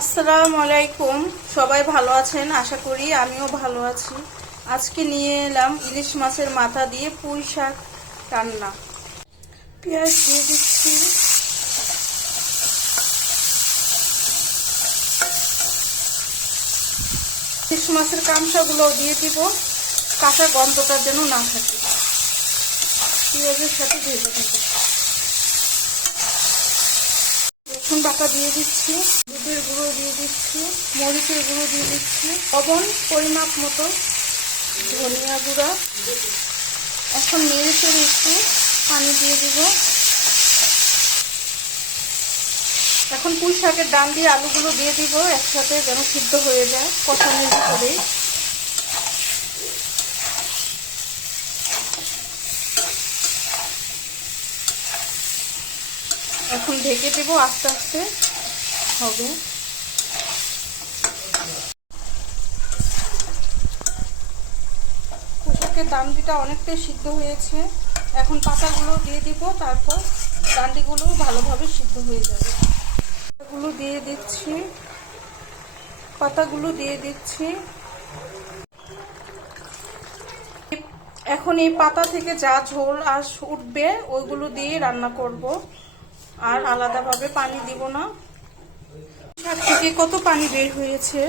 আসসালামু আলাইকুম। সবাই ভালো আছেন আশা করি, আমিও ভালো আছি। আজকে নিয়ে এলাম ইলিশ মাছের মাথা দিয়ে পুঁই শাক রান্না। পেঁয়াজ দিয়ে দিচ্ছি, ইলিশ মাছের কামসাগুলো দিয়ে দিব, কাঁচা গন্ধটা যেন না থাকে। পেঁয়াজের সাথে ভেজে নেব। রসুন বাটা দিয়ে দিচ্ছি, দুধের গুঁড়ো দিয়ে দিচ্ছি, মরিচের গুঁড়ো দিয়ে দিচ্ছি, লবণ পরিমাপ মতো, ধনিয়া গুঁড়া। এখন নেড়ে চেড়ে একটু পানি দিয়ে দিব। এখন পুঁই শাকের ডাল দিয়ে আলুগুলো দিয়ে দিব একসাথে, যেন সিদ্ধ হয়ে যায় কষানোর ভিতরেই। এখন ঢেকে দেব, আস্তে আস্তে হবে। পুঁই শাকের ডান্ডিটা অনেকটাই সিদ্ধ হয়েছে। এখন পাতাগুলো দিয়ে দিব, তারপর ডান্ডিগুলো ভালোভাবে সিদ্ধ হয়ে যাবে। পাতাগুলো দিয়ে দিচ্ছি, পাতাগুলো দিয়ে দিচ্ছি। এখন এই পাতা থেকে যা ঝোল আর উঠবে ওইগুলো দিয়ে রান্না করব, আর আলাদাভাবে পানি দিব না। শাক থেকে কত পানি বের হয়েছে।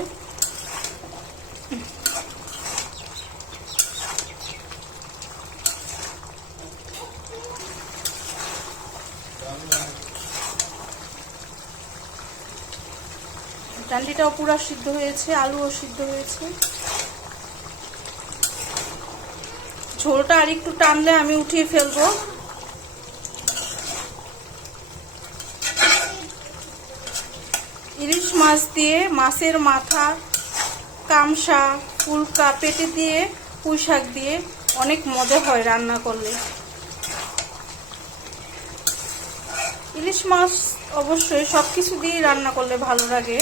ডান্ডিটাও পুরো সিদ্ধ হয়েছে, আলুও সিদ্ধ হয়েছে। ঝোলটা আর একটু টানলে আমি উঠিয়ে ফেলবো। ইলিশ মাছ দিয়ে মাছের মাথা, কামসা, ফুলকা পেটে দিয়ে পুঁই শাক দিয়ে অনেক মজা হয় রান্না করলে। ইলিশ মাছ অবশ্যই সবকিছু দিয়ে রান্না করলে ভালো লাগে।